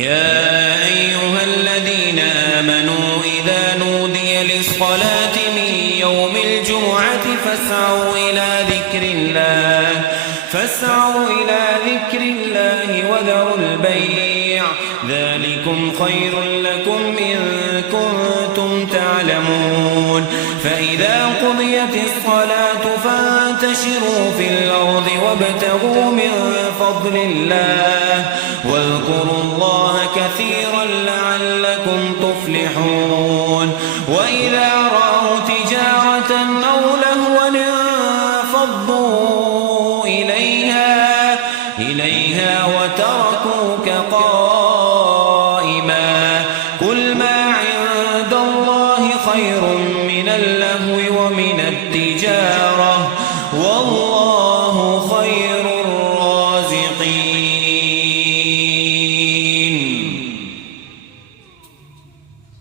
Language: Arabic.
يا أيها الذين آمنوا إذا نودي للصلاة من يوم الجمعة فاسعوا إلى ذكر الله وذروا البيع ذلكم خير لكم إن كنتم تعلمون فإذا قضيت الصلاة فانتشروا في الأرض وابتغوا من فضل الله واذكروا الله كثيرا لعلكم تفلحون وإذا رأوا تجارة أو لهوا انفضوا إليها وتركوك قائما قل ما عند الله خير